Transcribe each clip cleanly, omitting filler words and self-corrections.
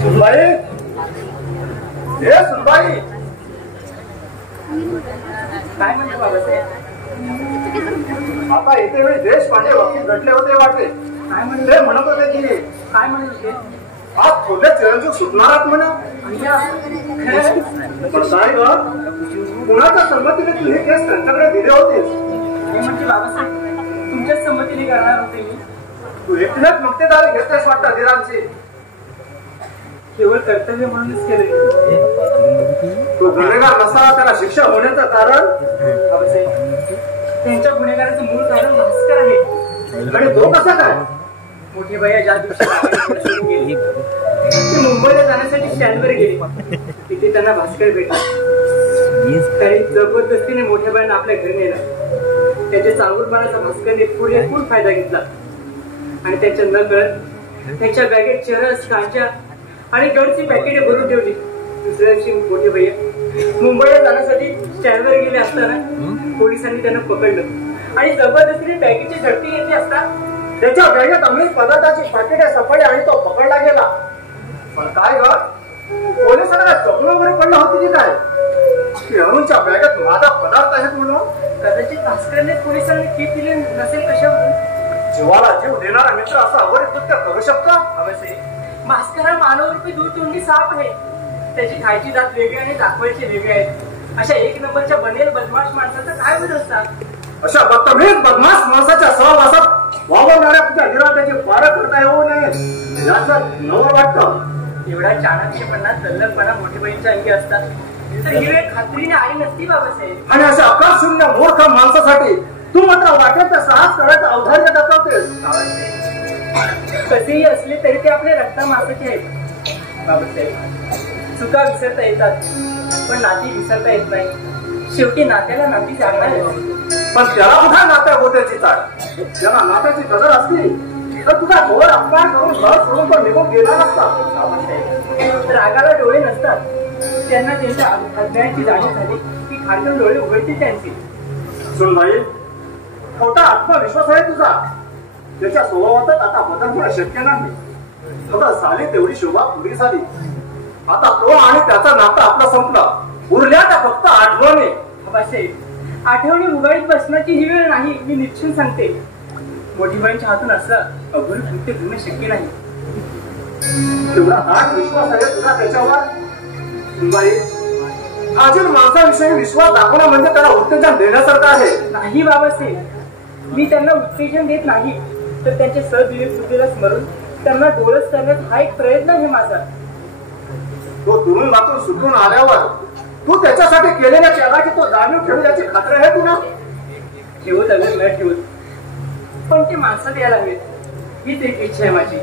सुनबाई, हे सुनबाई, काय म्हणतो बाबासाहेब? आता येते वेळी देश माझे वकील घटले होते वाटे. काय म्हणले? ते म्हणत होते की काय म्हणले? आज थोडे चिरंजीव सुटणारात म्हणा. पण काय ग, कुणाच्या संमतीने तू हे केस त्यांच्याकडे दिले होतेस? हे म्हणजे बाबासाहेब, तुमच्याच संमतीने करणार होते मी. तू एकटीनेच मक्तेदारी घेतेस वाटतं धीरांची. केवळ कर्तव्य म्हणूनच केले. तो गुन्हेगार नसावा, त्याला शिक्षा होण्याचं कारण बाबासाहेब, त्यांच्या गुन्हेगाराचं मूळ कारण भास्कर आहे. आणि तो कसा काय? मोठी बाई ज्या दिवशी सोडून गेली, ते मुंबईला जाण्यासाठी स्टँडवर गेले. तिथे त्यांना भास्कर भेटला. त्यांनी जबरदस्तीने मोठ्या बाईंना आपल्या घरी नेला. त्याच्या चांगुलपणाचा भास्करने पुरेपूर फायदा घेतला आणि त्याच्या नकळत त्यांच्या बॅगेत चरस, कांच्या आणि गडची पॅकेटे भरून ठेवली. दुसऱ्या दिवशी मोठे भैया मुंबईला जाण्यासाठी स्टँडवर गेले असताना पोलिसांनी त्यांना पकडलं आणि जबरदस्तीने बॅगेची झडती घेतली असता त्याच्या बॅगेत अंमली पदार्थाची पाकिटे सापडली आणि तो पकडला गेला. पण काय ग, पोलिसांना स्वप्न वगैरे पडलं होती की काय की अरुणच्या बॅगेत माझा पदार्थ आहेत म्हणून? कदाचित भास्करने पोलिसांनी टीप दिली नसेल. कशावरून? जीवाला जीव देणारा मित्र असा अवघड कृत्य करू शकतो? अवश्य. भास्कर हा मानवरूपी दूरतोंडी साप आहे. त्याची खायची जात वेगळी आणि दाखवायची वेगळी आहे. अशा एक नंबरच्या बनेल बदमाश माणसाचा काय विरोध असतात? अशा बदतमीज बदमाश माणसाच्या सहवासात वावरणाऱ्या तुझ्या निराट्याची पारख करता येऊ नये याचं नवं वाटतं. एवढा चाणक्यपणा, तल्लखपणा मोठेबाईंच्या अंगी असतात तर ही वेळ खात्रीने आई नसती बाबासाहेब. आणि अशा अकाशशून्य मूर्ख माणसासाठी तू मात्र वाटेल तर साहस करायचं अवधार्य दाखवतेस. कसेही असले तरी ते आपले रक्ता मासाचे आहेत बाबासाहेब. चुका विसरता येतात पण नाती विसरता येत नाही. शेवटी नात्याला नाती जागणार. पण त्याला कुठे नात्या गोत्याची चाट? ज्याला नात्याची कदर असली तर तुझा डोळे अपमान करून घर सोडून तो निघून गेला नसता. रागाला डोळे नसतात. त्यांना त्यांच्या अज्ञानाची जाणीव झाली की खालून डोळे उघडतील त्यांची. सुन भाई, खोटा आत्मविश्वास आहे तुझा. त्याच्या स्वभावातच आता बदल होणं शक्य नाही. फक्त झाली तेवढी शोभा पुरी झाली. आता तो आणि त्याचं नातं आपलं संपलं. उरल्या त्या फक्त आठवणी. बाबासाहेब, आठवणी उगाळीत बसण्याची ही वेळ नाही, मी निश्चित सांगते. मोठीबाईंच्या हातून असं अघोरी कृत्य घडणं शक्य नाही. तेवढा दाट विश्वास आहे तुझा त्याच्यावर? सुनबाई, आजील माणसाविषयी विश्वास दाखवणं म्हणजे त्याला उत्तेजन देण्यासारखं आहे. नाही बाबासाहेब, मी त्यांना उत्तेजन देत नाही तर त्यांच्या सदिव्य कृतीला स्मरून त्यांना डोळस करण्याचा हा एक प्रयत्न आहे माझा. तो तुरुंगातून सुटून आल्यावर तू त्याच्यासाठी केलेल्या त्यागाची तो जाणीव ठेवू याची खात्री आहे तुला? ठेवत अगर न ठेवत, पण ते माणसात यायला हवेत हीच एक इच्छा आहे माझी.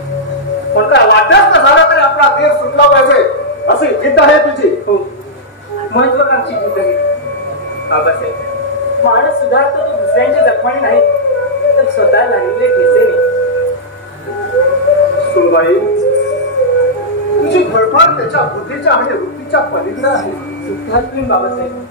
पण काय वाटत झालं तरी आपला देश सुटला पाहिजे अशी जिद्द आहे तुझी? हो, महत्वाकांक्षी जिद्द आहे बाबासाहेब. माणूस सुधारतो तो दुसऱ्यांच्या जखमाने नाही तर स्वतः लागलेले ठेचेने. सुनबाई, तुझी घडफड त्याच्या बुद्धीच्या आणि वृत्तीच्या पलीकडे आहे. सुखात तुम्ही बाबासाहेब.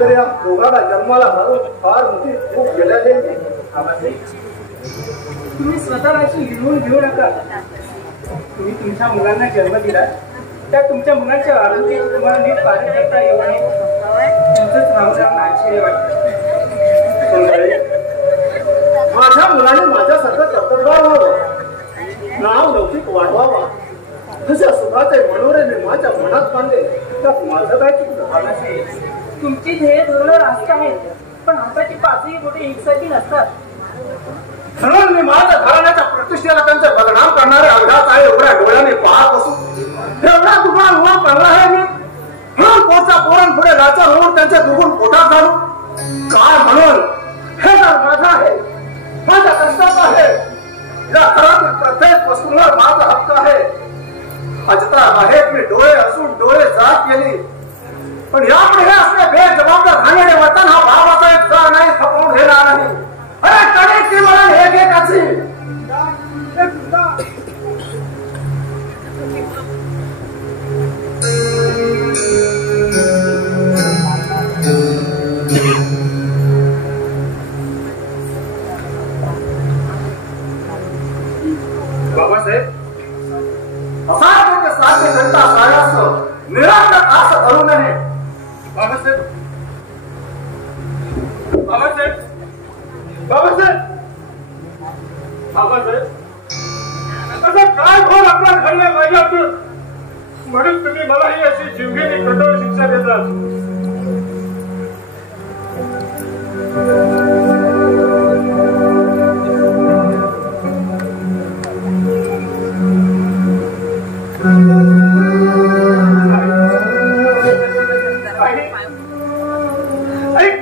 तरी या दोघाला जन्माला घालून फार मोठी चूक केल्याने बाबासाहेब, तुम्ही स्वतःला अशी हिरवून घेऊ नका. तुम्ही तुमच्या मुलांना जन्म दिला त्या तुमच्या मुलांच्या आरोग्याची तुम्हाला नीट पालन करता येऊ नये तुमचंच रामराम आश्चर्य वाटतं. माझ्या मुलाने माझ्यासारखं कर्तव्यवान व्हावं, नाव लौकिक वाढवावा, तुझ्या सुखाचे मनोरे मी माझ्या मनात बांधले तर माझं काय चुकलं? तुमची ध्येय धोरण रास्त आहेत पण हाताची पाचही बोटे एकसारखी नसतात. म्हणून मी माझ्या घराण्याच्या प्रतिष्ठेला त्यांचे बदनाम करणारे अवघात आहे एवढ्या डोळ्याने पाहत असू. एवढा दुकान उभा पडला आहे मी म्हणून पोटच्या पोरण पुढे लाचार होऊन त्यांचे दुगुण पोटात घालू काय म्हणून? हे तर माझा आहे, माझ्या कष्टाचा आहे. या घरातील प्रत्येक वस्तूवर माझा हक्क आहे. अजता आहेत मी डोळे असून डोळे जात गेली पण यापुढे हे असले बेजबाबदार राहणारे वर्तन हा भावाचा एक का नाही खपवून घेणार नाही. अरे कडे ती मला हे घे काची बाबासाहेब बाबासाहेब बाबासाहेब बाबासाहेब असं काय घोर आपला घडलंय माझ्या म्हणून तुम्ही मला ही अशी जीवघेणी कठोर शिक्षा देतात.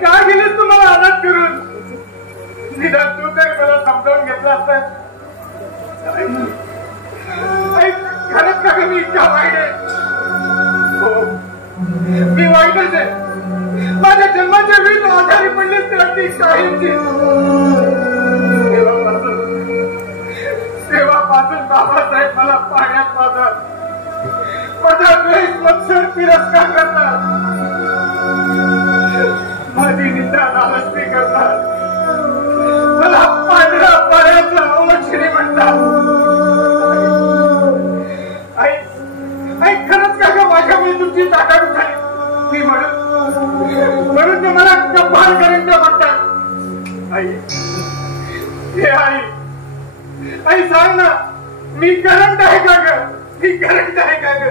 काय गेलीस तुम्हाला आनंद करून निदान तू तर मला समजावून घेतला असता. खरंच का मी इतका वाईट आहे? हो मी वाईटच आहे. माझ्या जन्माच्या वेळी तो आजारी पडलीच तर अगदी काहींची तेव्हापासून बाबासाहेब मला पाण्यात पाहतात, माझ्या वेळेस मत्सर तिरस्कार करतात, माझी निंदा नालस्ती करतात, मला पांढऱ्या पाण्याचा अवलक्षणी म्हणतात. खरंच का ग माझ्यामुळे तुमची ताकद झाली? मी म्हणून ते मला कपाळ करंट म्हणतात. आई हे आई सांग ना, मी करंट आहे का ग? मी करंट आहे का ग?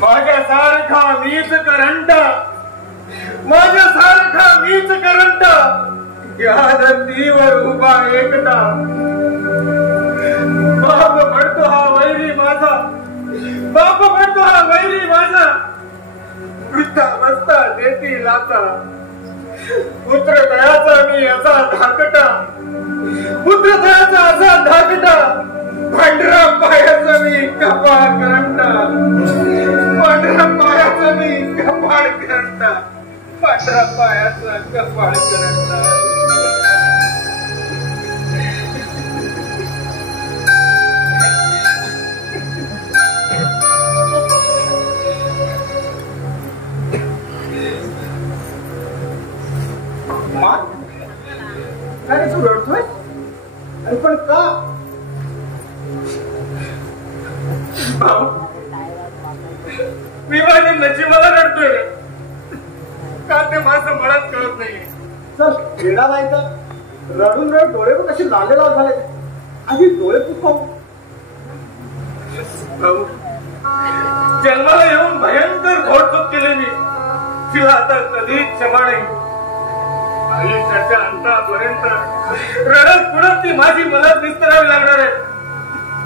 माझ्यासारखा मीच करंट, माझ्यासारखा मीच करंट या धरतीवर उभा एकटा. बाप म्हणतो हा वैरी माझा, बाप म्हणतो हा वैरी माझा, वृद्धावस्था देती लाता. पुत्र दयाचा मी असा धाकटा, पुत्र दयाचा असा धाकटा, पांढरा पायाचा मी कपाळ करंटा, पांढरा पायाचा मी कपाळ करंटा, पांढरा पायाचा कपाळ करंटा. काय तू रडतोय? आणि पण का? मी माझ्या नशिबाला रडतोय का ते माझं मलाच कळत नाही. चल वेडा नाही तर रडून रड डोळे पण कसे लाल लाल झाले. आधी डोळे पुसव. जन्माला येऊन भयंकर घोडचूक केली मी, तिला आता कधीच क्षमा नाही. आयुष्याच्या अंतापर्यंत रडत पुढत ती माझी मलाच विस्तारावी लागणार आहे,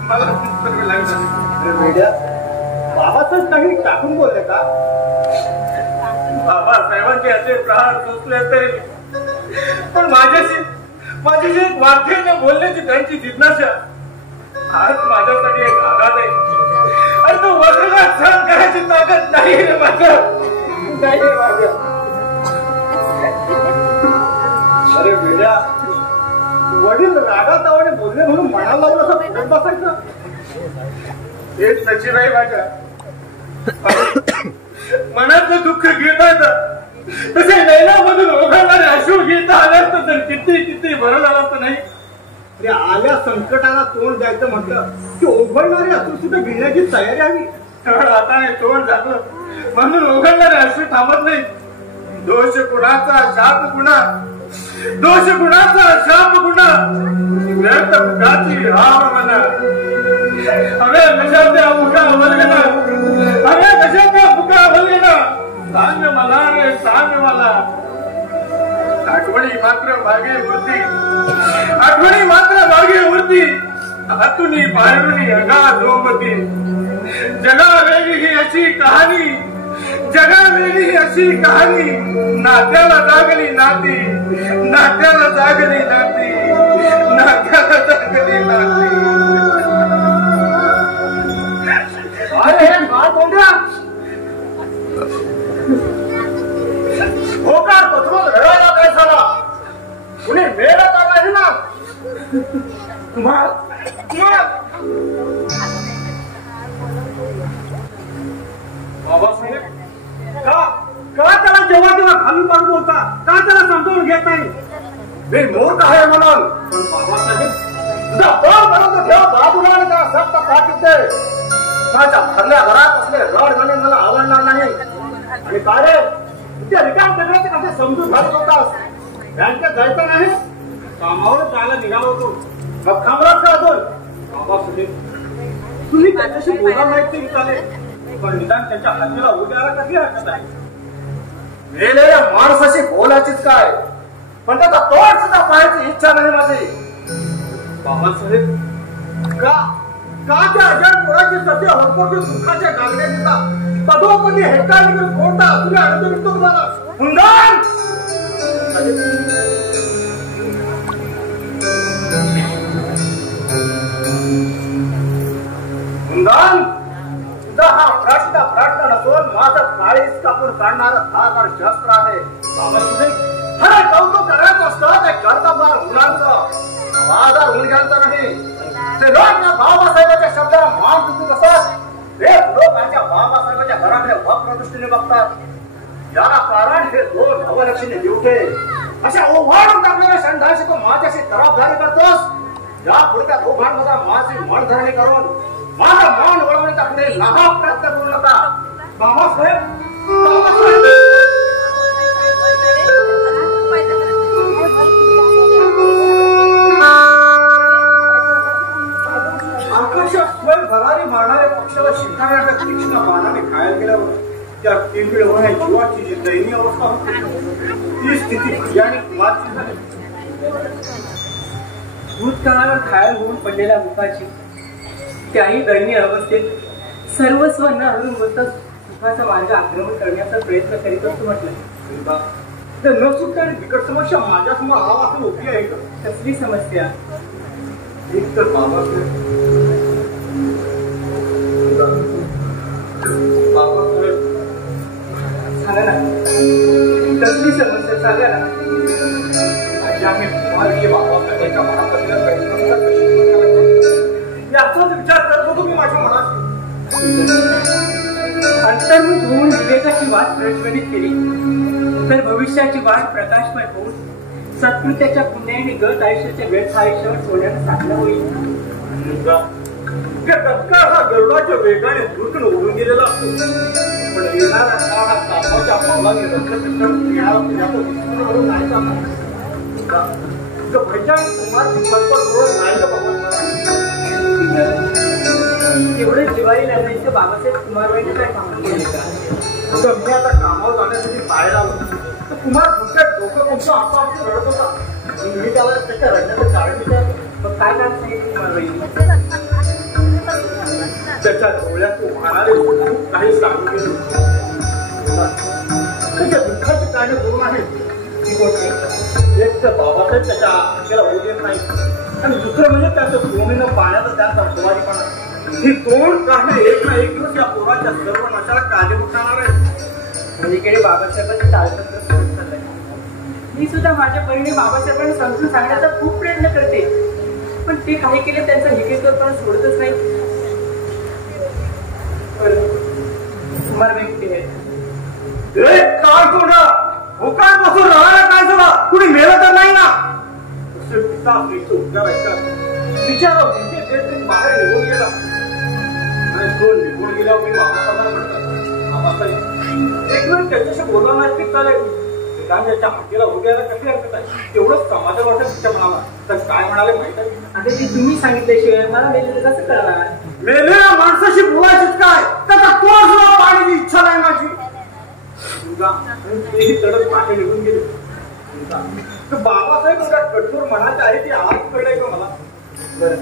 मला विस्तारावी लागणार. बाबासाहेब काही टाकून बोलले का? बाबासाहेबांचे असे प्रहार सोचले तरी पण माझ्याशी एक वाक्याने बोलण्याची त्यांची जिज्ञासा आज माझ्यासाठी एक आघात आहे. आणि तो वजनात सहन करायची ताकद नाही रे माझ्या, नाही रे माझ्या. अरे वेड्या, वडील रागात आवडे बोलले म्हणून मनाला लावून असं फुटत बसायचं? हेच सचिन आहे माझ्या. मनातलं दुःख घेता येतं तसे नैनामधून ओघळणारे अश्रू घेता आले असतं तर किती बरं झालं असतं नाही? आल्या संकटाला तोंड द्यायचं म्हटलं की ओघळणारे अश्रू सुद्धा गिळण्याची तयारी हवी. आता तोंड झालं म्हणून ओघळणारे अश्रू थांबत नाही. दोष गुणाचा शाप गुणा, दोष गुणाचा शाप गुणा, व्यर्थ फुकाची राम म्हणा. हवे कशाच्या फुका वलगना, हवे कशाच्या फुका वलगना. सांग मला रे सांग मला. आठवणी मात्र मागे उरती, आठवणी मात्र मागे उरती. हातुनी बाहेरुनी अगा झोंबती. जगा वेगळी ही अशी कहाणी, जगा वेगळी ही अशी कहाणी. नात्याला जागली नाती, नात्याला जागली नाती, नात्याला जागली नाती. अरे तोंड्या होकार पत्रोल रडायला काय झाला? कुणी वेळात आला ना बाबासाहेब. का त्याला जेव्हा तेव्हा खाली पाडून बोलता? का त्याला समजावून घेत नाही? मी मूर्ख आहे म्हणून. पण बाबासाहेब तुझा बळ बनवतो ठेवा बाजूला आणि त्याला सक्त पाठ येते. सुखाच्या भरल्या घरात असले रडगणे मला आवडणार नाही. आणि काय रे त्या रिकाम करण्याचे कसे समजून घालत होतास? बँकेत जायचं नाही, कामावर जायला निघालो होतो. मग थांबलात का अजून? बाबा तुम्ही त्याच्याशी बोलणार नाहीत ते विचारले, पण निदान त्याच्या हातीला उद्याला कधी हरकत आहे? मेलेल्या माणसाशी बोलायचीच काय, पण त्याचा तोड सुद्धा पाहायची इच्छा नाही माझी. बाबासाहेब का त्या अजाण पोराची सध्या हरपोटी दुःखाच्या गागड्या देतात, तदोपरी हेटाळी करून कोणता असुरी आनंद मिळतो तुम्हाला? हुंदान हुंदान तुझा हा प्रश्न नसून माझं काळीच कापून काढणार धारदार शस्त्र आहे. बाबासाहेब खरं कौतुक करायचं असतं ते कर्तबगार मुलांचं, बाजार मुलग्यांचं नाही. ते लोक या बाबासाहेबांच्या शब्दाला मान चुकून असतात, ते लोक त्यांच्या बाबासाहेबांच्या घराकडे वक्र दृष्टीने बघतात. याला कारण हे दोन अवलक्षणी दिवटे अशा ओव्हाडून टाकलेल्या षंडाशी तू माझ्याशी तरफदारी करतोस. या पुढच्या दोघांमध्ये माझी मनधरणी करून माझं मन वळवण्याचा पुढे लहा प्रयत्न करू नका. बाबासाहेब आकाशात स्वयं भरारी मारणाऱ्या पक्षाला शिकारण्याच्या तीक्ष्ण बाणाने घायल केल्यावर त्या किरकिर होण्या जीवाची जी दयनीय अवस्था होती, ती स्थिती भयानक वाची झाली. भूतकाळावर घायल होऊन पडलेल्या मुखाची त्याही दयनीय अवस्थेत सर्वस्व न हळून बोलता सुखाचा मार्ग आक्रमण करण्याचा प्रयत्न करीत असतो म्हटलं. तर न सुटता बिकट समस्या माझ्यासमोर आवाज उभी आहे का? कसली समस्या? एक तर बाबासाहेब सांगा ना, कसली समस्या सांगा ना. बाबासाहेबांच्या मनात याचाच विचार करतो तुम्ही माझ्या मनात. अंतर्मुख होऊन विवेकाची वाट प्रज्वलित केली तर भविष्याची वाट प्रकाशमय होऊन सत्कृत्याच्या पुण्याने गत आयुष्याच्या व्यर्थ आयुष्यावर सोडण्याला साधलं होईल. तत्काळ हा गरुडाच्या वेगाने दुरून उडून गेलेला असतो, पण येणारा काळ हा कामाच्या पावलाने एवढे जिवाळी लागण्याचं बाबासाहेब कुमारबाईने काय काम केले का? मी आता कामावर जाण्यासाठी बाहेर आलो तर कुमार तुमच्या डोकं तुमचं आपापलं रडत होता. मी त्याला त्याच्या रडण्याचं कारण विचारलं. मग काय कारण सांगितलं कुमारबाईने? त्याच्या डोळ्यात वाहणारे काही सांगून गेलो. त्याच्या दुःखाची कारणे दोन आहेत. एक तर बाबासाहेब त्याच्या आत्महत्येला होऊ देत नाही, आणि दुसरं म्हणजे त्याचं भूमीनं पाण्याचा त्यांचा हवारीपणा. ही दोन कारणे एक ना एक दिवस या पोराच्या सर्व नशाला कारणीभूत राहणार आहे. मुलीकडे बाबासाहेबांचं चालतंत्र सुरू झालंय. मी सुद्धा माझ्या परीने बाबासाहेबांना समजून सांगण्याचा खूप प्रयत्न करते, पण ते काही केले त्यांचा हिकेश्वरपणा सोडतच नाही. कुमारबाई कुठे आहेत? काय कोणा भोकाळ पासून राहायला काय झालं? कुणी मेलं तर नाही ना? पिता विचार बाहेर निघून गेला, आणि निघून गेल्यावर मी बाबासाहेबांना म्हणतात, बाबासाहेब एक वेळ त्याच्याशी बोलला नाही की चालेल, त्याच्या हातीला उद्याला कशी हरकत आहे? तेवढंच समाजा वाटत तिच्या म्हणाला. तर काय म्हणाले माहित आहे? आता ते तुम्ही सांगितल्याशिवाय मला मेलेलं कसं कळणार? मेलेल्या माणसाशी बोलायचीच काय, त्याचा तोच पाहण्याची इच्छा नाही माझी. तडक मागे निघून गेले. बाबासाहेब कठोर मनाचे आहे ते आज कळलंय का मला? बरं,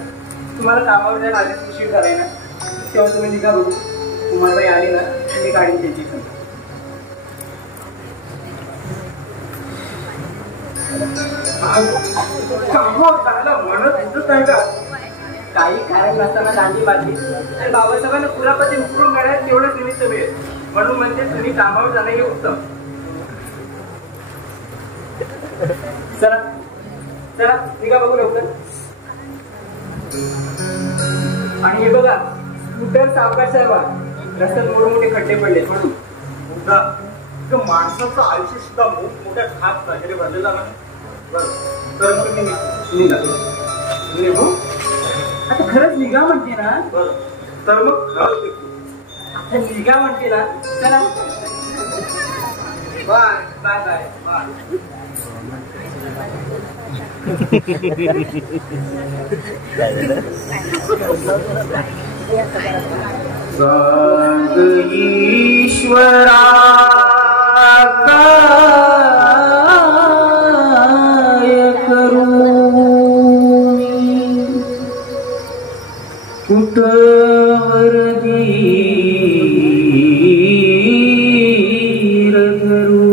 तुम्हाला कामावर जायला आधीच उशीर झालाय ना, तेव्हा तुम्ही निघा बघू. कुमारबाई आली ना, तुम्ही गाडी द्यायची. कामावर जायला म्हणत दिसत नाही का? काही कारण नसताना दांडी बांधली तर बाबासाहेबांना कुलापती उकरून काढायला तेवढंच निमित्त मिळेल, म्हणून म्हणजे तुम्ही कामावर जाणं हे उत्तम. चला चला निघा बघू लवकर. आणि हे बघा, स्कूटर सावकाश चालवा, रस्त्यात मोठमोठे खड्डे पडले म्हणून. माणसाचं आयुष्य सुद्धा मोठमोठ्या खास बाहेर भरलेला नाही. तर तुम्ही निघू आता खरंच निघा म्हणते ना? तर मग खरंच निघा म्हणते ना, चला बाय बाय बाय बाय. ईश्वरा काय करू कुठवर धीर धरू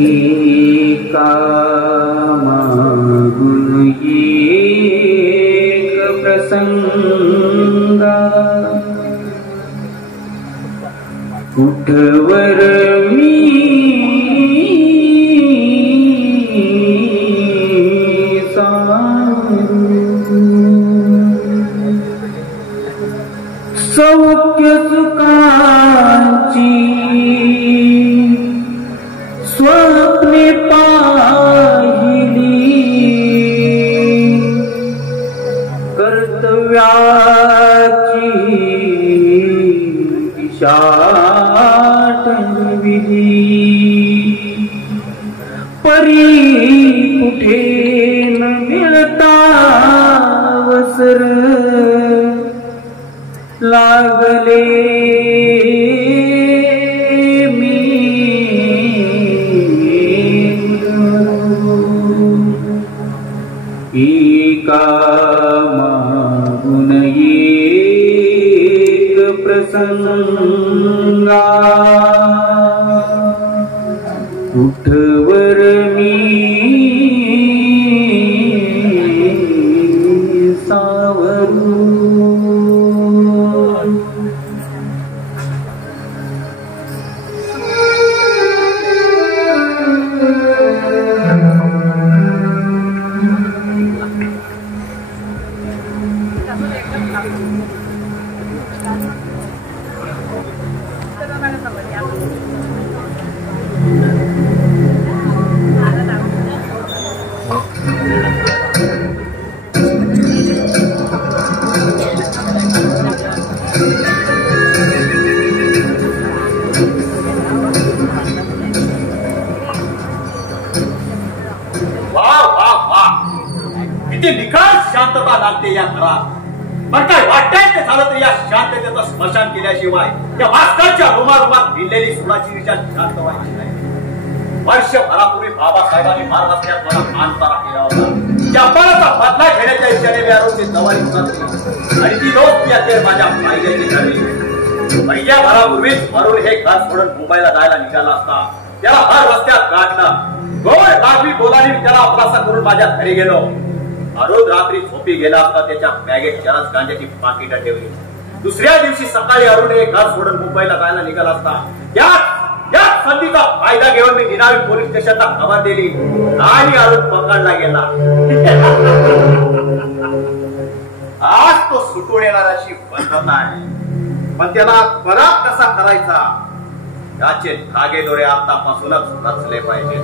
एका मागून एक प्रसंगा कुठवर मी सौख्य सुखांची स्वप्ने पाहिली कर्तव्याची दिशाटन विधी परी कुठे न मिळता वसर लागले मी एका मागून एक प्रसंगा कुठवर मी सावरू. शांतता लागते या घरात. पण काय वाटतंय ते झालं तर या शांततेचं स्मशान केल्याशिवाय या भास्करच्या रोमारोमात भिडलेली सुनाची विचार शांत व्हायची नाही. वर्षभरापूर्वी बाबासाहेबांनी मारत असल्यास मला मानताना केला होता. त्या अपमानाचा बदला घेण्याच्या इच्छेने मी आरोग्य जवानी उतरली आणि ती लोक यातील माझ्या पायद्याची झाली. महिन्याभरापूर्वीच वरून हे घर सोडून मुंबईला जायला निघाला असता. त्याला हर रस्त्यात गाठलं. गोड लाजवी बोलानी त्याला अपरासा करून माझ्या घरी गेलो. रोज रात्री झोपी गेला असता त्याच्या बॅगेत चरस गांजाची पाकिटं ठेवली. दुसऱ्या दिवशी सकाळी अरुण हे घर सोडून मुंबईला जायला निघाला असता. या संधीचा फायदा घेऊन मी निनावी पोलीस स्टेशनला खबर दिली आणि अरुण पकडला गेला. आज तो सुटून येणार अशी पद्धत आहे. पण त्याला पराग कसा करायचा याचे धागे दोरे आतापासूनच रचले पाहिजे.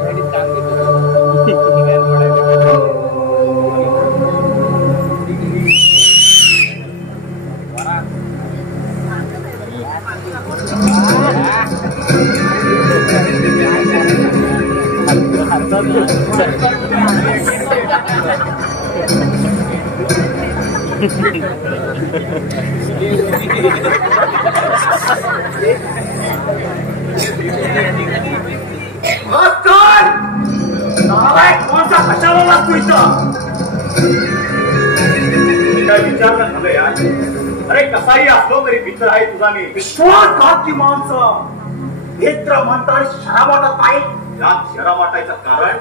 कोणता कशाला लागतो इथं काय विचार का झालं यार. अरे कसाही असलो तरी मित्र आहे तुझा. मी विश्वासघात की माणसं मित्र म्हणतात शरा वाटत नाही. यात शरा वाटायचं कारण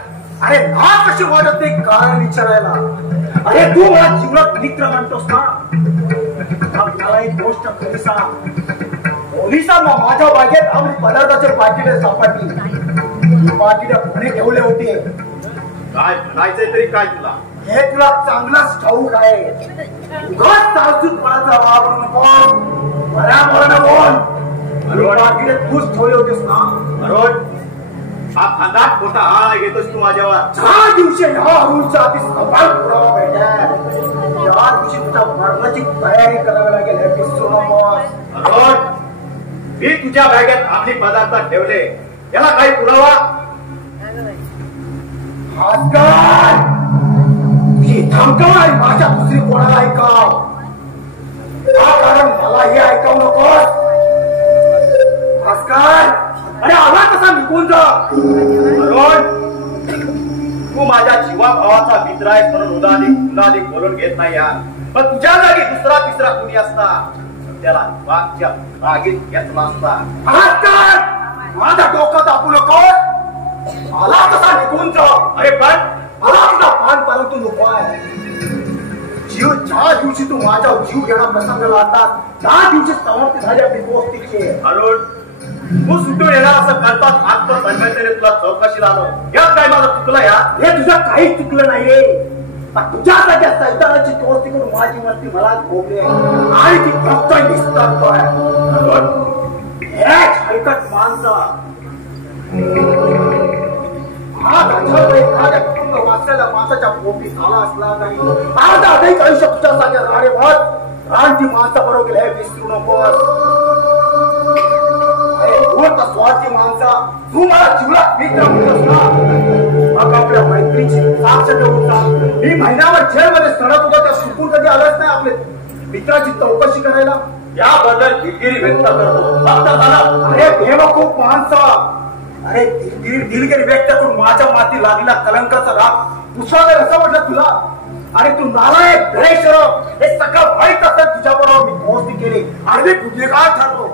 अरे ना कशी वाटत नाही कारण विचारायला. अरे तू मला जीवनात मित्र म्हणतोस ना. मला एक गोष्ट खरी सांग. पोलिसांना माझ्या बागेत आम्ही पदार्थाचे पाकिटे सापडली. पाकिटे कोणी ठेवले होते काय म्हणायचंय तरी काय तुला. हे तुला चांगलाच ठाऊक आहे. उगाच तासूतपणाचा वापर नको. बऱ्यापणानं बोल. पाकिटे तूच ठेवले होतेस ना. बरोबर हा खांदात मोठा हा घेतोस तू माझ्यावर. 6 दिवशी ह्या अरुणच्या आधी सफाई पुरावा भेटला. त्या दिवशी तुझा मर्म स्वतःची तयारी करावी लागेल हे विसरू नकोस. अरुण, मी तुझ्या बॅगेत आपली पदार्थ ठेवले, याला काही पुरावा? भास्कर, तुझी धमकाव आणि माझ्या दुसरी कोणाला ऐकाव, कारण मला हे ऐकावू नकोस. भास्कर, अरे आला कसा निघून जा. अरुण, तू माझ्या जीवा भावाचा मित्र आहेस म्हणून उन्हाधिक बोलून घेत नाही यार. पण तुझ्या जागी दुसरा तिसरा कुणी असता त्याला वाघच्या रागीत घेतला असता. भास्कर, माझा डोकं दाबू नकोस. आला कसा निघून जा. अरे पण मला तुझा पान परंतु नको आहे. ज्या दिवशी तू माझा जीव घेणा प्रसंग लागतात त्या दिवशी समाप्ती झाली आपली गोष्टीची. अरुण, तू सुटून येणार असं करतात मात्र संघटनेने तुला चौकशीला आलो. यात काय माझं चुकलं या? हे तुझं काहीच चुकलं नाहीये. तुझ्यासाठी सैतानाची दोस्ती करून माझी मस्ती मला भोगली आणि ती फक्त विस्तारतोय. हलकट माणसा एखाद्या कुटुंब वाचलेल्या माणसाच्या पोटी झाला असला तरी अर्धा अधिक आयुष्य तुझ्यासाठी राणेभर रानची माणसा बरोबर हे विसरू नकोस. स्वार्थी माणसा, तू मला जीवनात मित्र म्हणतोस ना, मग आपल्या मैत्रीची साक्ष देऊन जा. मी महिन्यावर जेलमध्ये सडत होतो त्या सुकून कधी आलंच नाही आपल्या मित्राची चौकशी करायला. याबद्दल दिलगिरी व्यक्त करतो. फक्त झालं. अरे बेवकूफ माणसा, अरे दिलगिरी व्यक्त करून माझ्या माती लागलेला कलंकाचा राग पुसवायला असं म्हटलं तुला. आणि तू नालायक बेशरम, हे सगळं माहीत असत तुझ्या बरोबर मी दोस्ती केली आणि मी गुन्हेगार ठरलो.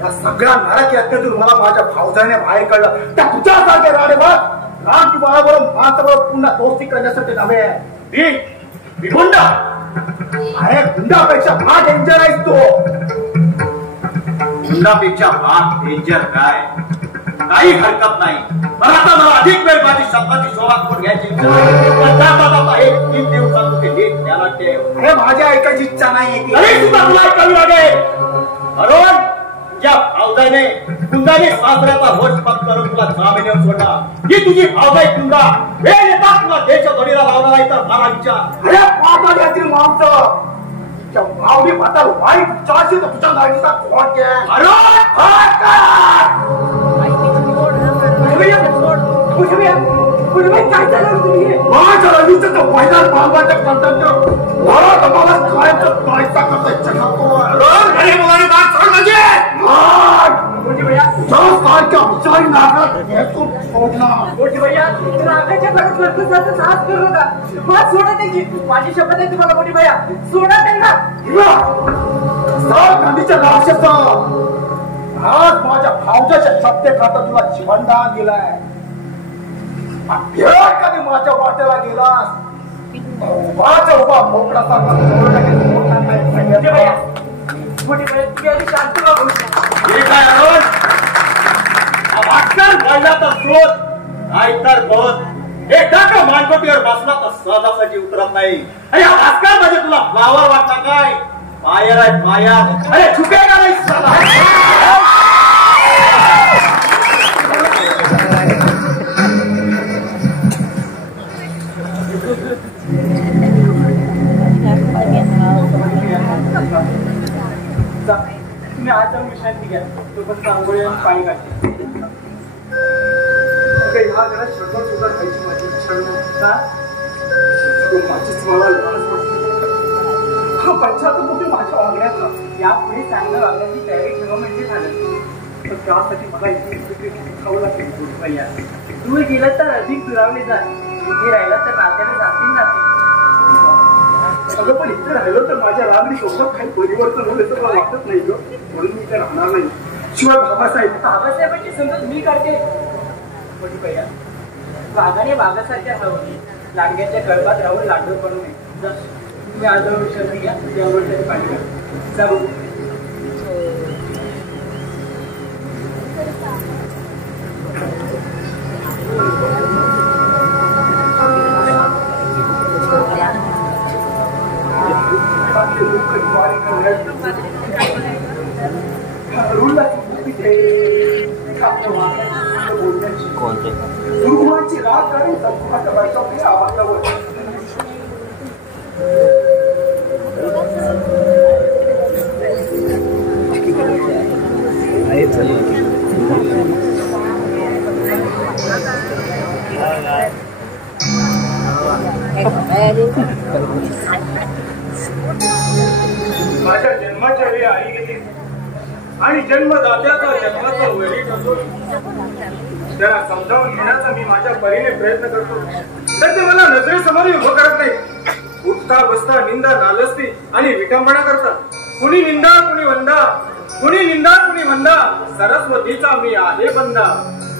या सगळ्या नरक यातून मला माझ्या भावजाने बाहेर काढलं. त्या तुझ्यासारखे राणेभर राम की बाळाबरोबर माणसाबरोबर पुन्हा दोस्ती करण्यासाठी नव्हे. मी गुंडा. अरे गुंडापेक्षा हा डेंजर आहेस तू. गुंडापेक्षा फार डेंजर काय? काही हरकत नाही. पण आता मला अधिक वेळ माझी शब्दाची शोभा करून घ्यायची इच्छा नाही. पण जाता जाता हे 3 दिवसात ते नीट ध्यानात ठेव. अरे माझ्या ऐकायची इच्छा नाही तरी सुद्धा तुला ऐकावी लागेल. अरुण, या भावजाने कुंदाने सासऱ्याचा होश पत्करून तुला जामिनीवर सोडला. ही तुझी भावजाई कुंदा हे येतात तुला देश धडीला लावला नाही तर मला विचार. अरे पाहता यातील माणसं मावली माता वाईट चारशे तर तुझ्या गाडीचा खोट घ्या. काय चालू तुम्ही माझ्या रवीचं तर मैदान बांधवायचं कर्तव्य मला तुम्हाला खायचं कायचा करता इच्छा नको. संस्कारच्या विचारी नागात घेतून सोडला. रागाच्या भरात साथ करू नका. मग सोडा त्यांची. माझी शपथ आहे तुम्हाला मोठी भैया, सोडा त्यांना. गांधीच्या राक्षस आज माझ्या भावजाच्या शब्दे खाता तुला जीवनदान दिलाय. कधी माझ्या वाट्याला गेलास माझा उभा मोकळा मोठी भैया तुम्ही आधी शांत राहू. हे काय अरुण? भास्कर बोलला तर शोध नाही तर बोध. एकदा का मानकोटीवर बसला तर सहजासहजी उतरत नाही. अरे भास्कर म्हणजे तुला फ्लावर वाटला काय? फायर आहे फायर. अरे चुकेगा नाही साला. तुम्ही आज जाऊन विश्रांती घ्या. तो पण आंघोळी आणि पाणी काढते. ह्या घरात शंभर सुद्धा खायची माझी इच्छा माझीच मला बच्चा तर मोठी माझ्या वागण्याचा यापुढे चांगलं वागण्याची तयारी ठेवा म्हणजे झालं. पण त्यासाठी मला इथे खावं लागेल. भैया तुम्ही गेलं तर अधिक दुरावले जा. इथे राहिला तर नात्याने जातील. अगं पण इथे राहिलो तर माझ्या रागणी सोबत काही परिवर्तन होईल तर मला वाटत नाही ग. म्हणून मी इथे राहणार नाही. शिवाय बाबासाहेबांची समजूत मी करते. मोठी भैया वाघाने वाघासारख्या हवं. लांडग्याच्या गळपात राहून लांडूर बनू नये. तुम्ही आज विश्रांती घ्या. त्यावर तरी पाणी घ्या. जाऊ. गुरुमाची राग काढून संस्कृताच्या बायका आवाजावर माझ्या जन्माच्या वेळी आई गेली आणि जन्मदात्याचा जन्माचा वेळी ठरतो त्याला समजावून घेण्याचा मी माझ्या परीने प्रयत्न करतो तर ते मला नजरेसमोर उभं करत नाही. उठता बसता निंदा नालस्ती आणि विटंबना करतात. कुणी निंदा कुणी वंदा, कुणी निंदा कुणी वंदा, सरस्वतीचा मी आहे बंदा.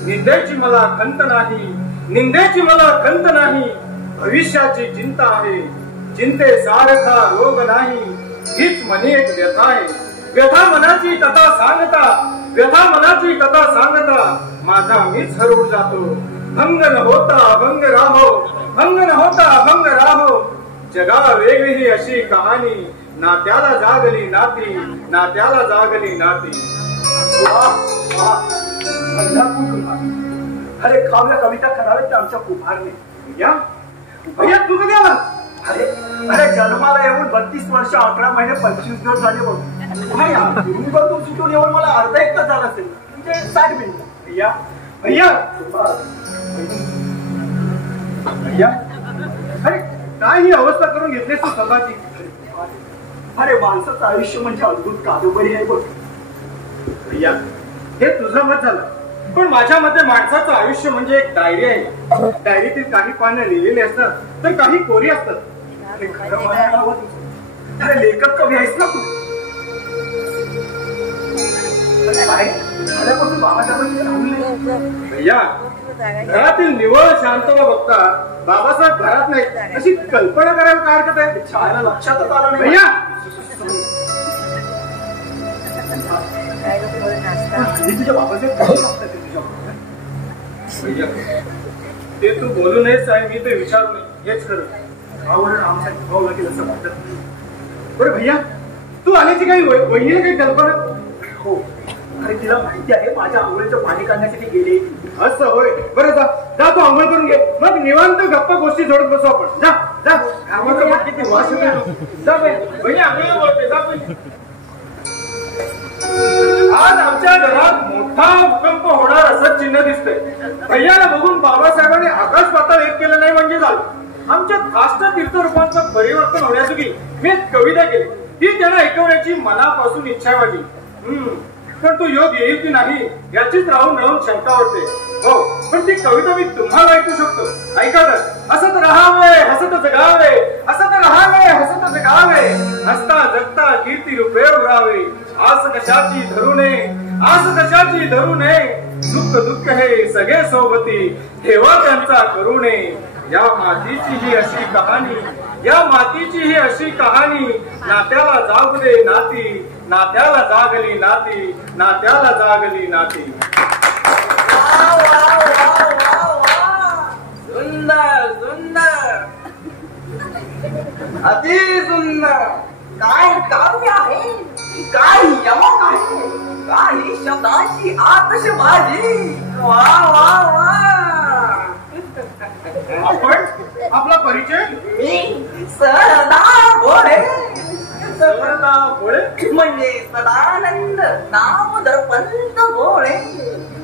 निंदेची मला खंत नाही, निंदेची मला खंत नाही, भविष्याची चिंता आहे, चिंतेसारखा रोग नाही. हीच मनी एक व्यथा आहे, व्यथा मनाची कथा सांगता, व्यथा मनाची कथा सांगता माझा मीच हरवून जातो. भंग न होता भंग राहो, भंग न होता भंग राहो. जगा वेगळी ही अशी कहाणी, नात्याला जागली नाती, नात्याला जागली नाती. अरे काव्य कविता करावे आमच्या कुभारने. या भैया तू कधी आला? अरे अरे जन्माला येऊन 32 वर्ष 11 महिने 25 दिवस झाले बघ. तुम्ही बघ तू सुटून येऊन मला अर्धा एक तास झाला असेल, म्हणजे 60 मिनिट. भैया भैया भैया अरे काय ही अवस्था करून घेतलीस तू स्वतःची? अरे माणसाचं आयुष्य म्हणजे अद्भुत कादंबरी आहे बघ. भैया हे तुझं मत झालं, पण माझ्या मते माणसाचं आयुष्य म्हणजे एक डायरी आहे. डायरीतील काही पानं लिहिलेली असतात तर काही कोरी असतात. अरे लेखक कवी आहेस ना तू? भैया घरातील निवळ शांतता बघता बाबासाहेब घरात नाही अशी कल्पना करायला काय हरकत आहे? छायला लक्षातच आलं नाही भैया तुझ्या बाबाचे भैया ते तू बोलू नयेस आहे, मी ते विचारू नये हेच खरं. आवडून आमच्या भाऊ लागेल असं वाटत. बरं भैया तू आल्याची काही वहिनीला काही कल्पना? हो अरे तिला माहिती आहे माझ्या आंघोळीचं पाणी काढण्यासाठी गेले. असं होय. बरं जा जा तू आंघोळ करून घे, मग निवांत गप्पा गोष्टी जोडत बसू आपण. जा जा कामाचं पण किती वास येतो. जा बहिणी आंघोळीला बोलते जा पहिली. आज आमच्या घरात मोठा भूकंप होणार असं चिन्ह दिसतंय. भैयाला बघून बाबासाहेबांनी आकाश पाताळ एक केलं नाही म्हणजे झालं. आमच्या काष्ट तीर्थरूपांचं परिवर्तन होण्यासाठी मी एक कविता केली, ती त्यांना ऐकवण्याची मनापासून इच्छा आहे माझी. पण तो योग येईल की नाही याचीच राहून राहून शंका होते. हो पण ती कविता मी तुम्हाला ऐकू शकतो. ऐका तर. हसत राहावे हसत जगावे, हसत राहावे हसत जगावे, हसता जगता कीर्ती रूपे उरावे. आस कशाची धरू नये, आस कशाची धरू नये, दुःख दुःख हे सगळे सोबती, ठेवा त्यांचा करू नये. या मातीची ही अशी कहाणी, या मातीची ही अशी कहाणी, नात्याला जागू दे नाती, नात्याला जागली नाती, नात्याला जागली नाती. सुंदर सुंदर अति सुंदर. काय काव्य आहे, काय यमक आहे, काही शब्दाची आतषबाजी. वा वा वा. आपण आपला परिचय? मी सरदार भोळे. सरदार भोळे म्हणजे सदानंद दामोदर पंत भोळे.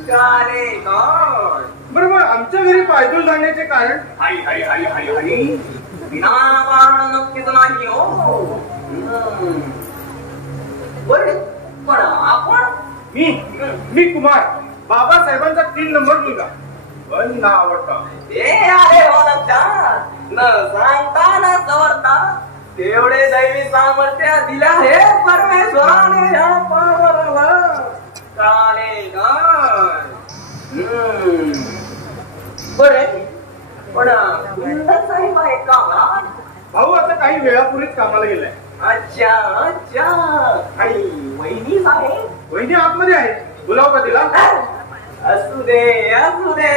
कारे काय बरं मग आमच्या घरी पायदूल जाण्याचे कारण? आई आई आई आई आई विनाकारण नक्कीच नाही हो. पण आपण मी कुमार, बाबासाहेबांचा 3 नंबर मुलगा. पण ना आवडता ते आले हो लक्षात. न सांगता न सवरता तेवढे दैवी सामर्थ्य दिले आहे परमेश्वराने ह्या पावराला. काले काय बरे पण साहेब आहे का? भाऊ आता काही वेळापूर्वीच कामाला गेलाय. अच्छा अच्छा. आणि वहिनी साहेब? वहिनी आतमध्ये आहे, बोलाव का तिला? असू दे असू दे.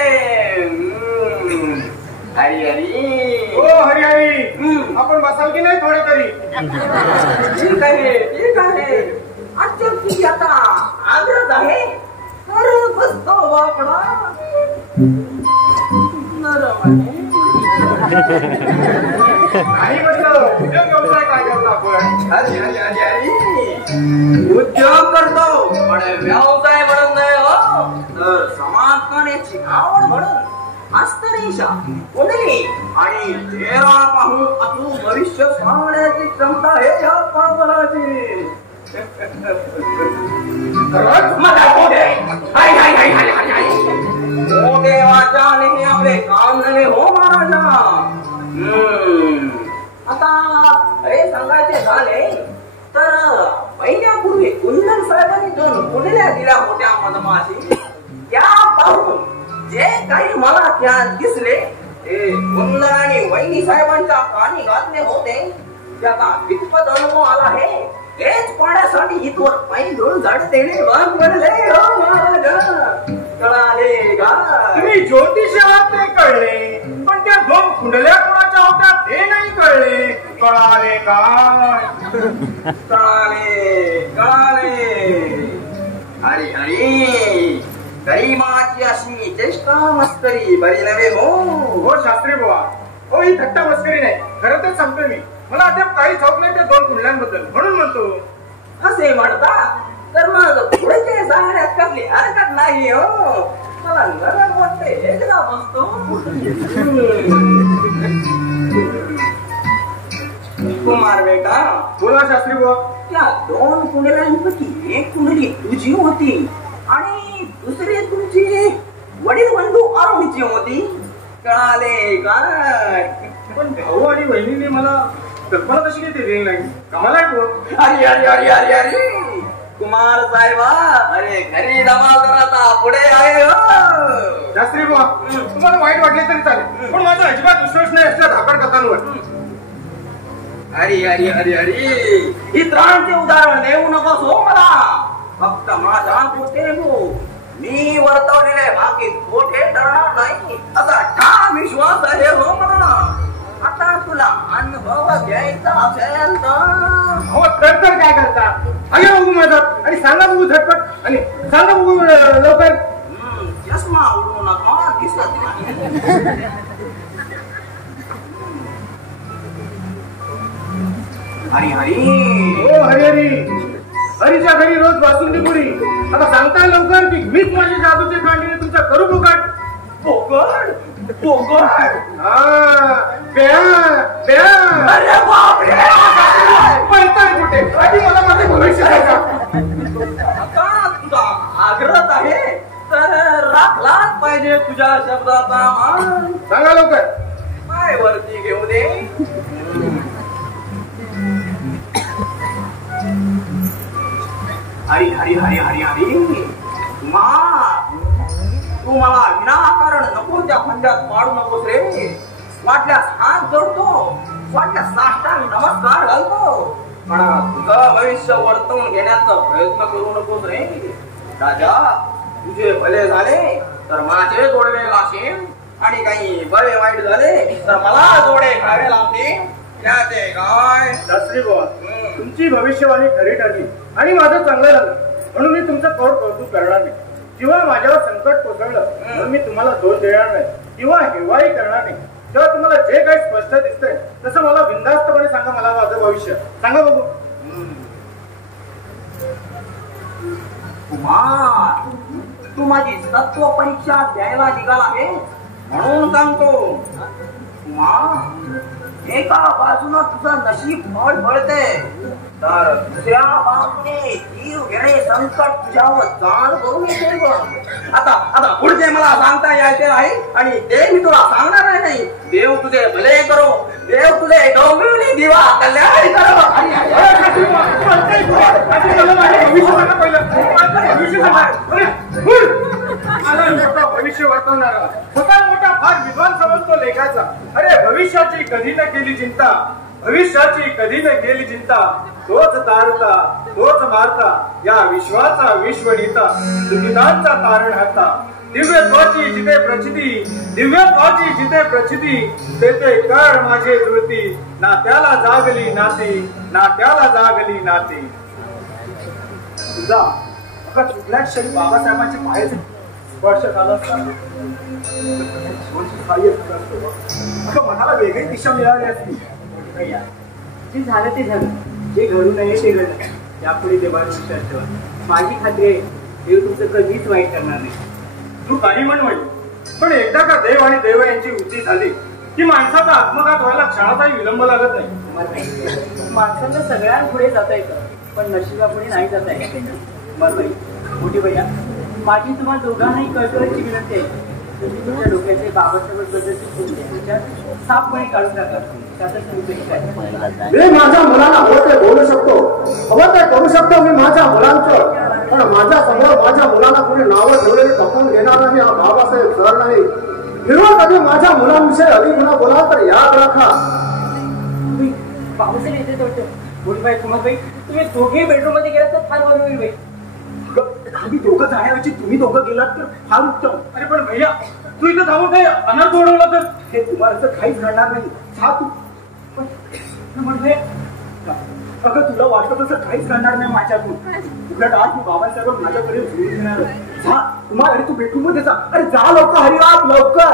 हरी हरी. हो हरी हरी. आपण बसाल की नाही थोडे तरी? ठीक आहे ठीक आहे. आजच्या तुझी आता आग्रह आहे तर बसतो बापडा. काही म्हटलं उद्योग व्यवसाय काय करतो आपण? हरी हरी हरी हरी. उद्योग करतो पण व्यवसाय म्हणून नाही हो, तर समाज करण्याची आवड म्हणून. हस्तरेषा कुंडली आणि चेहरा पाहून अचूक भविष्य सांगण्याची क्षमता हे या पावलाची. मोठे वाचा नाही आपले काम नव्हे हो महाराजा. आता हे सांगायचे झाले तर पहिल्यापूर्वी कुंदन साहेबांनी दोन कुंडल्या दिल्या होत्या मधमाशी. त्या पाहून जे काही मला त्या दिसले ते कुंदन आणि वहिनी साहेबांच्या कानी घातले होते. त्याचा कितपत अनुभव आला हे हेच पाण्यासाठी इथवर पाणी धुळून झाड देणे भाग पडले हो महाराजा. कळाले का? तुम्ही ज्योतिष आहात ते कळले, पण त्या दोन कुंडल्या कोणाच्या होत्या ते नाही कळले. कळाले काय? कळाले कळाले. हरी हरी गरीबाची अशी चेष्टा मस्करी बरी नव्हे हो. हो शास्त्री बुवा, हो ही थट्टा मस्करी नाही, खरं तर सांगतोय मी. मला अद्याप काही ठाऊक नाही त्या दोन कुंडल्यांबद्दल, म्हणून म्हणतो. असे म्हणता तर मग पुढे सांगण्यात कसली हरकत नाही हो. मला नरम वाटते एकदा बसतो. कुमार बेटा, बोला शास्त्री बुवा. त्या दोन कुंडल्यांपैकी एक कुंडली तुझी होती आणि दुसरी तुमची वडील बंधू आरोहीची होती. कळाले काय? पण भाऊ आणि बहिणीने मला कल्पना तशी काही दिली नाही. कामाला आहे कोण? अरे अरे अरे अरे अरे कुमार साहेबा, अरे घरी धमाल करायचा पुढे आहे हो. शास्त्री बुवा, तुम्हाला वाईट वाटले तरी चालेल, पण माझा अजिबात विश्वास नाही असल्या धाकड कथांवर. अरे अरे अरे अरे इतरांचे उदाहरण देऊ नकोस हो मला. फक्त माझा पुढे मी वर्तवलेले बाकी खोटे ठरणार नाही असा ठाम विश्वास आहे हो मला. आता तुला अनुभव घ्यायचा असेल तर हो तर काय करता? अगे बघू माझा आणि सांगा बघू झटपट आणि सांगा बघू लवकर. चष्मा उडवू नका, दिसत नाही. हरी हरी हो हरी हरी. हरीच्या घरी रोज बासुंदी पुरी. आता सांगताय लवकर की मीच माझे जादूचे कांडीने तुमचा करू फुकट. पोकळ पोकळ. अरे बापरे, म्हणताय कुठे? आधी मला माझे भविष्य सांगा. आता तुझा आग्रह आहे तर राखलाच पाहिजे तुझ्या शब्दाचा मान. सांगा लवकर. पाय वरती घेऊ दे. हरी हरी हरी हरी हरी. तू मला विनाकारण नको त्या खंडात पाडू नकोस रे. वाटल्यास हात जोडतो, वाटल्यास साष्टांग नमस्कार घालतो, पण तुझं भविष्य वर्तवून घेण्याचा प्रयत्न करू नकोस रे. राजा, तुझे भले झाले तर माझे जोडवे लाशील आणि काही बरे वाईट झाले तर मला जोडे खावे लागतील. त्याचे काय? शास्त्री बुवा, तुमची भविष्यवाणी खरी ठरली आणि माझं चांगलं झालं, म्हणून मी तुमचं कौतुक करणार नाही. किंवा माझ्यावर संकट कोसळलं म्हणून मी तुम्हाला दोष देणार नाही किंवा हिवाही करणार नाही. जेव्हा तुम्हाला जे काही स्पष्ट दिसतंय तसं मला बिनधास्तपणे सांगा. मला माझं भविष्य सांगा बघू. कुमार, तू माझी तत्व परीक्षा द्यायला निघाला आहे म्हणून सांगतो. कुमार, एका बाजूला तुझं नशीब फळ फळते तर दुसऱ्या बाजूने जीव घेणे संकट तुझ्यावर जाण करून येते. आता पुढचे मला सांगता यायचे नाही आणि ते मी तुला सांगणार नाही. देव तुझे भले करो, देव तुझे डोंबिवली दिवा कल्याण करो. भविष्य वर्तवणारा स्वतः मोठा फार विद्वान समजतो लेखाचा. अरे भविष्याची कधी न केली चिंता, भविष्याची कधी न केली चिंता, तोच तारता तोच मारता या विश्वाचा विश्वनीता, दुःखितांचा तारणहर्ता. दिव्यत्वाची जिथे प्रचिती, दिव्यत्वाची जिथे प्रचिती, तेथे कर माझे जुळती. नात्याला जागली नाती, नात्याला जागली नाती. तुझा अगं कुठल्या क्षणी बाबासाहेबांच्या पायाचे स्पर्श झाला असता मनाला वेगळी दिशा मिळाली असती. जे झालं ते झालं, जे घडू नये ते घडलं. यापुढे देवावर विश्वास ठेवा. माझी खात्री आहे देव तुमचं कधीच वाईट करणार नाही. तू काही म्हण, पण एकदा का देव आणि देव यांची युती झाली की माणसाचा आत्मघात व्हायला क्षणाचाही विलंब लागत नाही. माणसांना सगळ्या पुढे जाता येतं पण नशिबापुढे नाही जाता येत. बरं मोठी भैया, माझी तुम्हाला दोघांनाही कळकळीची विनंती आहे. तुम्ही तुमच्या डोक्याचे बाबासाहेब बद्दलचे साफपणे काढून टाका. मी माझ्या मुलाला हवं ते बोलू शकतो, हवं ते करू शकतो मी माझ्या मुलांचं. पण माझ्या समोर माझ्या मुलाला कोणी नावं ठेवलेली पकडून घेणार नाही हा बाबासाहेब सर नाही. निर्मळ कधी माझ्या मुलांविषयी अधिक गुन्हा बोला तर याद राखा. तुम्ही बाबासाहेब येते वाटतं. मोठीबाई कुमारबाई, तुम्ही दोघे बेडरूम मध्ये गेलात तर फार बरं होईल बाई. आम्ही दोघं जाण्याऐवजी तुम्ही दोघं गेलात तर फार उत्तम. अरे पण भैया, तू इथं थांबून काही अनर्थ ओढवला तर हे तुम्हाला काहीच घडणार नाही. हा तू म्हणजे अगं तुला वाटतं तसं काहीच घडणार नाही माझ्यातून. उलट आज तू बाबांसाहेब माझ्याकडे जोडून घेणार. जा तुम्हाला, अरे तू बेडरूम मध्ये जा. अरे जा लवकर, हरिराम लवकर.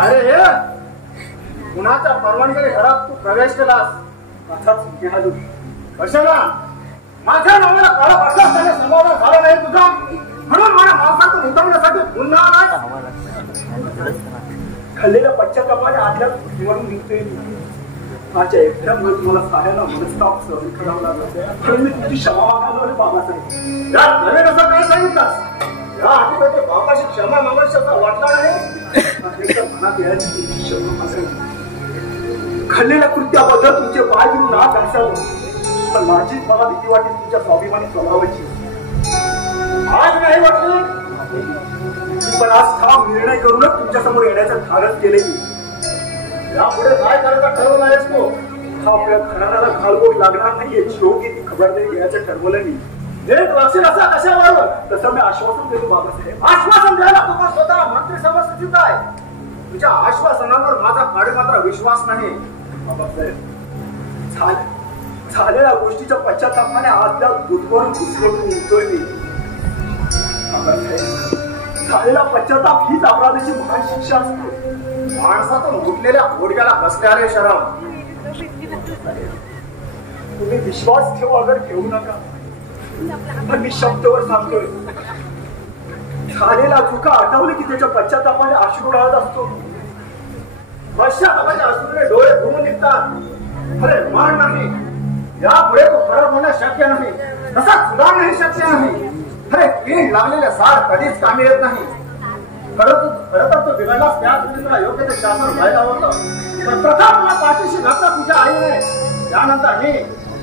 अरे हे कुणाच्या परवानगीने घरात तू प्रवेश केलास कशाला? माझ्या नावाला काळा पडला त्याने समाधान झालं नाही तुझा, म्हणून मला माणसातून उतरण्यासाठी पुन्हा आलाय. खाल्लेल्या पश्चातापाने आदल्या निवडून निघतोय. माझ्या एकट्यामुळे तुम्हाला साऱ्यांना मनस्ताप सहन करावं लागलं म्हणून मी तुमची क्षमा मागायला बाबासाहेब. यात नवे कसं काय सांगितलं? या आठवड्यात बापाशी क्षमा मागायचा वाटला नाही. मनात यायची तुमची क्षमा मागायची. खाल्लेल्या कृत्याबद्दल तुमचे पाय घेऊन नाक घासावं, पण माझीच मला भीती वाटली तुमच्या स्वाभिमानी स्वभावाची. आज नाही वाटलं, पण आज ठाम निर्णय करूनच तुमच्या समोर येण्याचं धाडस केले. यापुढे काय करायचा ठरवला आहेस तो? हा आपल्या घराण्याला घालगोट लागणार नाही याची योग्य ती खबरदारी घ्यायचं ठरवलं मी. लक्षण असा कशावर तसं मी आश्वासन देतो बाबासाहेब. आश्वासन द्यायला तुम्हाला स्वतः मंत्री समजत आहे. तुझ्या आश्वासनावर माझा काळे मात्र विश्वास नाही बाबासाहेब. झालेल्या गोष्टीच्या पश्चातापाने आज त्या बुधवरून घुसवून उठतोय मी बाबासाहेब. झालेला पश्चाताप हीच अपराधाची महान शिक्षा असते. माणसातून उठलेल्या घोडक्याला बसल्या रे शरम. तुम्ही विश्वास ठेवू अगर ठेवू नका, पण मी शब्दावर सांगतोय. झालेला चुका आठवली की त्याच्या पश्चातापाने अश्रू राहत असतो. पश्चातापाच्या अश्रूने डोळे धुवून निघतात. अरे मान नाही, यापुढे तो फरक होणं शक्य नाही, तसा सुधारणं शक्य नाही. अरे कीड लागलेल्या सार कधीच कामी येत नाही. खरं तर तो बिघडलाच त्या तुला योग्य ते शासन व्हायला होतं. पण प्रथम तुला पाठीशी घातला तुझ्या आईने, त्यानंतर मी,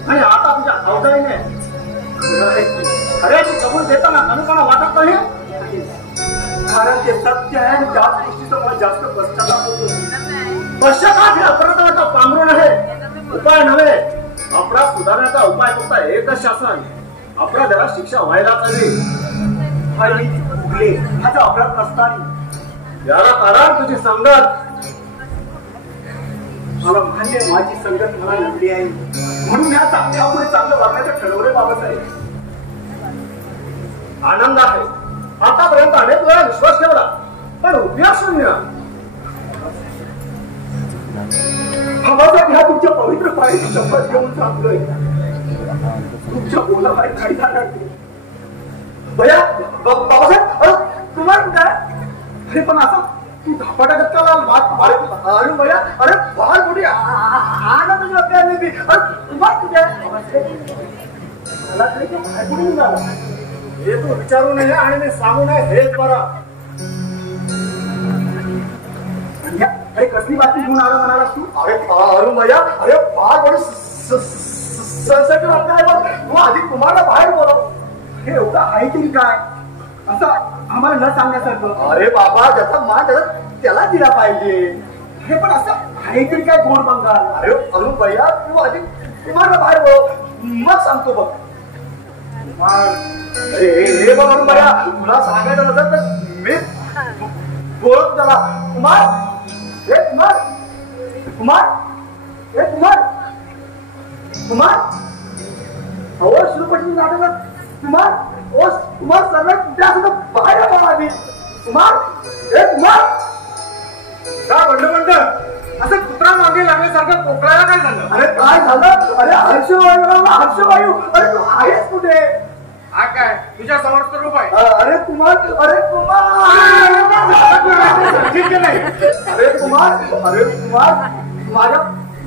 आणि आता तुझ्या भाऊजाईने. खऱ्याची कबूल देताना कमीपणा वाटत नाही, कारण ते सत्य आहे आणि त्याच गोष्टीचा मला जास्त पश्चाताप होतो. पश्चाताप हे अपराधाचा पांघरून आहे, उपाय नव्हे. अपराध सुधारण्याचा उपाय फक्त एकच शासन, अपराधाला शिक्षा व्हायलाच हवी. ह्याचा अपराध नसताना याला कारण तुझी संगत. मला मान्य माझी संगत मला नडली आहे, म्हणून या चांगल्यापुढे चांगलं वागण्याचं ठरवले बाबासाहेब. आनंद आहे, आतापर्यंत अनेक वेळा विश्वास ठेवला पण उपयोग शून्य. ह्या तुमच्या पवित्र पायाची शपथ घेऊन सांगतोय. तुमच्या बोलाबाई खायला लागते भैया. बाबासाहेब तुम्हाला काय? अरे पण असं तू धापाटा गच्चाला अरे भैया, अरे बाहेर कुठे आनंद वाटते मी. अरे तुम्हाला कुठे मला तरी ते बाहेर कुठे निघाला हे तू विचारू नये आणि मी सांगू नये हेच बरं. अरे कसली बातमी घेऊन आला म्हणालास तू? अरे अरुण भैया, अरे फार बडी सेन्सिटिव्ह वाटत आहे बघ. तू आधी तुम्हाला बाहेर बोलव. हे एवढं आहे तरी काय असं आम्हाला न सांगण्यासारखं? अरे बाबा, ज्याचा मान त्याला दिला पाहिजे. हे पण असं आहे तरी काय गोड बंगाल? अरे अरुण भैया, तू आधी तुम्हाला बाहेर बोलव, मग सांगतो बघ. अरे हे बघ अरुण भैया, तुला सांगायचं नसेल तर मी बोलत त्याला. कुमार, हे कुमार, कुमार, हे कुमार, कुमार, अहो श्रीपती नाटक कुमार. ओ कुमार, सर्व कुठे असं बाहेर बघा आधी. कुमार काय म्हणलं असं कुत्रा मागे लागल्यासारखं कोकळायला काय झालं? अरे काय झालं? अरे हर्षवायू अरे तू आहेस कुठे? हा काय तुझ्या समोर रूप आहे. अरे कुमार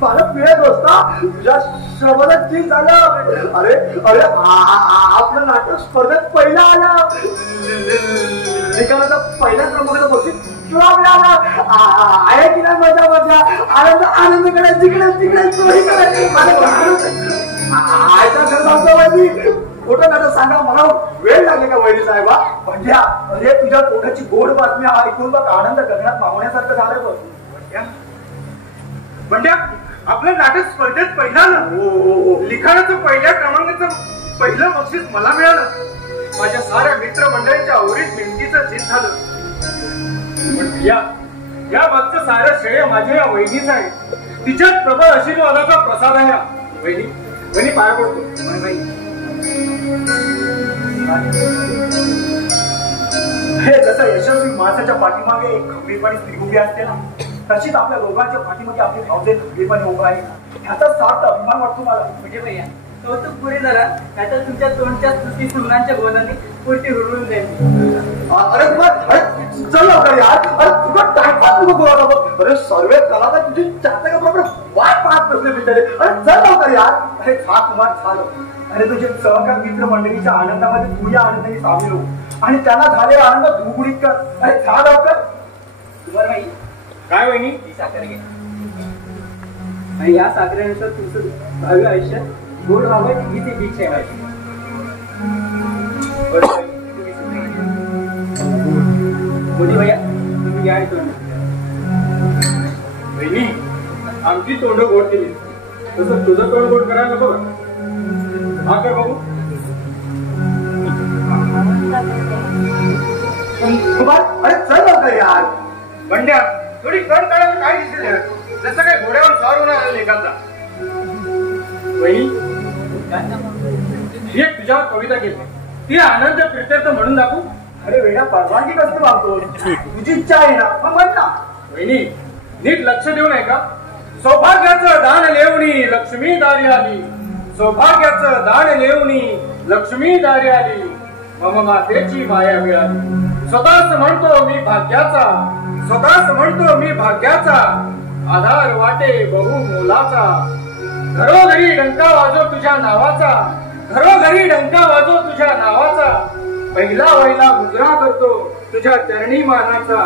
माझा प्रिय दोस्ता तुझ्या श्रवणात ठीक झालं. अरे आपलं नाटक स्पर्धेत पहिला आला. निकालाचा पहिल्या क्रमांकाचा बक्षीस तुला मिळाला आहे की नाही? मजा आनंद करायचा तिकडे कुठं नाटक सांगा मला वेळ लागले का वैरी साहेबा? म्हणजे अरे तुझ्या तोंडाची गोड बातमी ऐकून बघ आनंद गगनात मावण्यासारखं झालं बघ. म्हणजे आपलं नाटक स्पर्धेत पहिलं लिखाणाचं पहिल्या क्रमांकाचं पहिलं बक्षीस मला मिळालं. माझ्या साऱ्या मित्रमंडळींच्या आवडीत मेहनतीचं जीत झालं. या मागचं सारं श्रेय माझ्या या वहिनीचं आहे. तिच्याच प्रबळ आशीर्वादाचा प्रसाद आहे. वहिनी पाया पडतो. हे जसं यशस्वी माणसाच्या पाठीमागे एक खंबीरपणे स्त्री उभी असते ना, तशीच आपल्या दोघांच्या पाठीमागे आपली भावजे खंबीरपणे उभा आहे. ह्याचा सार्थ अभिमान वाटतो मला. म्हणजे भैया कौतुक पुढे जरा आता तुमच्या तोंडच्या स्तुती सुमनांच्या बोलांनी पोटी हुरळून जाईल. अरे चल लवकर यार. अरे तुझा टाइमपास नको बोलायला बघ. अरे सर्व कलाकार तुझी चाहत्याप्रमाणे वाट पाहत बसले बिचारे. अरे चल लवकर यार. अरे कुमार झालं. अरे तुझे सहकार मित्र मंडळीच्या आनंदामध्ये तू या आनंदाने सामील हो आणि त्यांना झालेला आनंद दुगुणित कर. अरे जा लवकर. कुमार बाई काय वहिनी? ही साखर घे आणि या साखरेनुसार तुमचं भावी आयुष्यात गोड व्हावं हीच इच्छा आहे माझी. मोदी भैया तुम्ही या तोंड. वहिनी आमची तोंड गोड केली तसं तुझं तोंड गोड करायला नको. हा काय बघू कुमार. अरे चल लवकर यार. बंड्या थोडी कण काढायला काय दिसेल जसं काय घोड्यावर स्वार होणार लेखाचा. वहिनी ही एक तुझ्यावर कविता केली ती आनंद प्रित्यर्थ म्हणून दाखवू. अरे वेळा परवानगी कसं मागतो? तुझी इच्छा आहे ना मग म्हण ना. वहिनी नीट लक्ष देऊन आहे का? सौभाग्याचं दान लेवणी लक्ष्मी दारी आली. सौभाग्याचं दान लेवणी लक्ष्मी दारी आली. मम मातेची माया मिळाली. स्वतःच म्हणतो मी भाग्याचा आधार वाटे बहु मोलाचा. घरोघरी डंका वाजो तुझ्या नावाचा. पहिला मुजरा करतो तुझ्या चरणी मानाचा.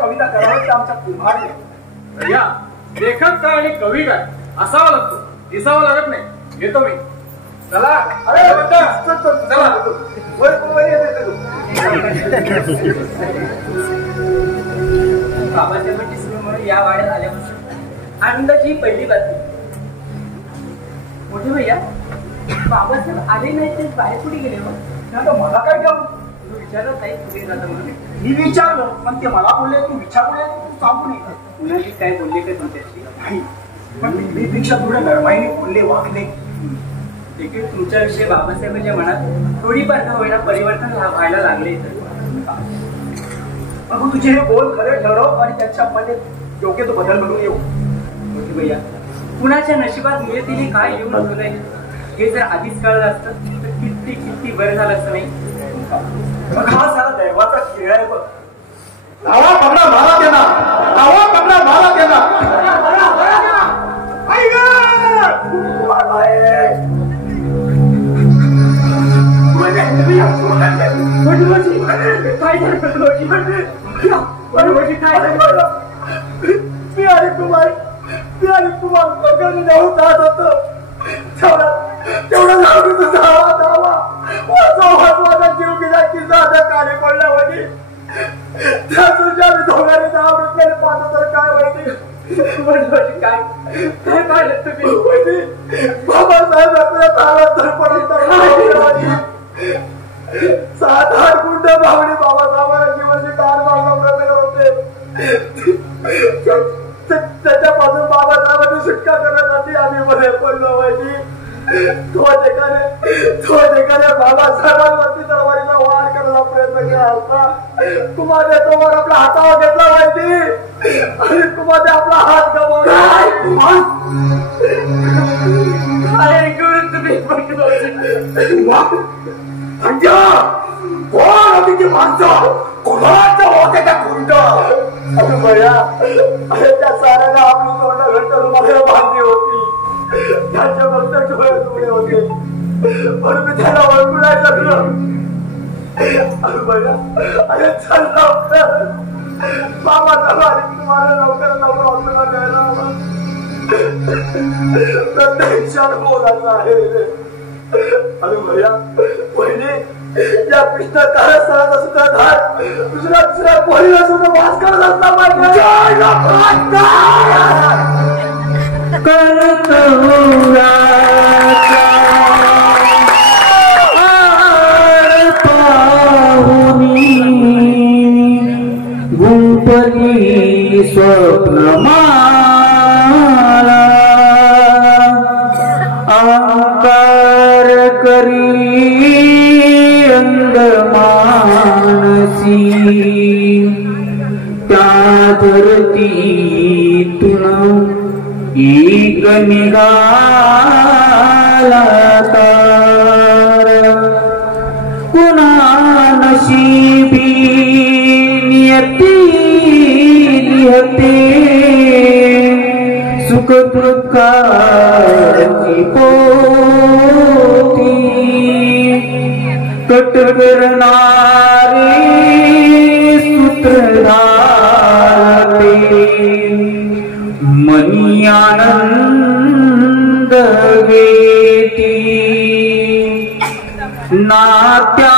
कविता करावी आमचा कुंभार या लेखक काय आणि कवी काय असावा लागतो. दिसावं लागत नाही. येतो मी. चला. अरे चला. बाबासाहेबांची सुरू म्हणून या वाड्यात आल्यापासून आनंदाची पहिली बातमी. मोठे भैया बाबासाहेब आले नाही ते बाहेर कुठे गेले मग? मला काय जाऊ? तू विचारत नाही कुठे जातं म्हणून. मी विचारलं पण ते मला बोलले तू विचारले तू सांगू नये. मुलाची काय बोलले का तुमच्याशी? नाही पण नेहमीपेक्षा थोडं नरमाईने बोलले वागले. देखील तुमच्याविषयी बाबासाहेबांच्या मनात थोडीफार का होईना परिवर्तन व्हायला लागले. मग तुझे हे बोल खरे ठरव आणि त्याच्यामध्ये योग्य तो बदल घडून येऊ. मोठी भैया कुणाच्या नशिबात नियतीने काय येऊन होतो नाही हे जर आधीच कळलं असतं तर किती बरं झालं असतं नाही. मग हा सारा दैवाचा खेळ आहे बघ. धावा पकडा भाला देना. कुमार पकडून जाऊन जात होतो. तेवढा माझा जीव गेला की जाता काली पडल्यामध्ये त्या तुझ्या दोघांनी नाव घेतलेले पाहतो तर काय माहिती. काय पाहिलं तुम्ही? बाबासाहेब आपल्या तारात धडपडून 7-8 गुंड भावडी बाबासाहेबांना जीवाची कार मागण्याचा प्रयत्न होते. त्याच्यापासून बाबासाहेबांनी सुटका करण्यासाठी आम्ही मध्ये पडलो. माहिती तो ठिकाणी बाबासाहेबांवरती तलवारीचा वार करायचा प्रयत्न केला असता कुमारने तोवर आपल्या हातावर घेतला माहिती आणि कुमारने आपला हात गमावला. म्हणजे कोण होती ती माणसं कोणाच्या होते त्या गुंड अरे भया अरे त्या साऱ्याला आपली तोंड घट्ट रुमाला बांधली होती त्याच्या फक्त डोळे डोळे होते पण मी त्याला ओळखू नाही शकलो. अरे भया अरे चल लवकर बाबा चला आणि तुम्हाला लवकर हॉस्पिटलला घ्यायला हवं. प्रत्येक क्षण बोलायचं आहे. अरे भैया पहिले या कृष्ण कारस्थळाचा सुद्धा धार दुसऱ्या पोरीला सुद्धा वास करत असला पाहिजे. गुंपली स्वप्नमाला अहंकार करी अंदमानसी त्या धरतीतून एक निघाला तार पुन्हा नशिबी नियती लिहते सुख दुःखाची पोथी कट करणारे सूत्रधारते मनी आनंद घेती नात्या